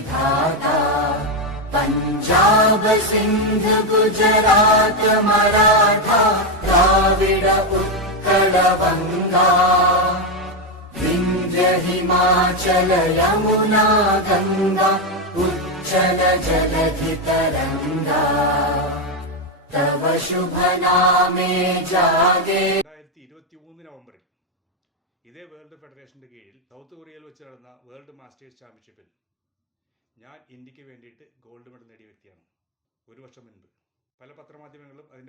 विधाता पंजाब सिंध गुजरात मराठा द्राविड उत्कल गंगा विंध्य हिमाचल यमुना गंगा उच्चल जलधि तरंगा तव शुभ नामे जागे. 2023 നവംബറിൽ ഇതേ വേൾഡ് ഫെഡറേഷന്റെ കീഴിൽ സൗത്ത് കൊറിയയിൽ വെച്ച് നടന്ന വേൾഡ് മാസ്റ്റേഴ്സ് ചാമ്പ്യൻഷിപ്പിൽ ഞാൻ ഇന്ത്യക്ക് വേണ്ടിയിട്ട് ഗോൾഡ് മെഡൽ നേടിയ വ്യക്തിയാണ്. ഒരു വർഷം മുൻപ് പല പത്രമാധ്യമങ്ങളും അതിൻ്റെ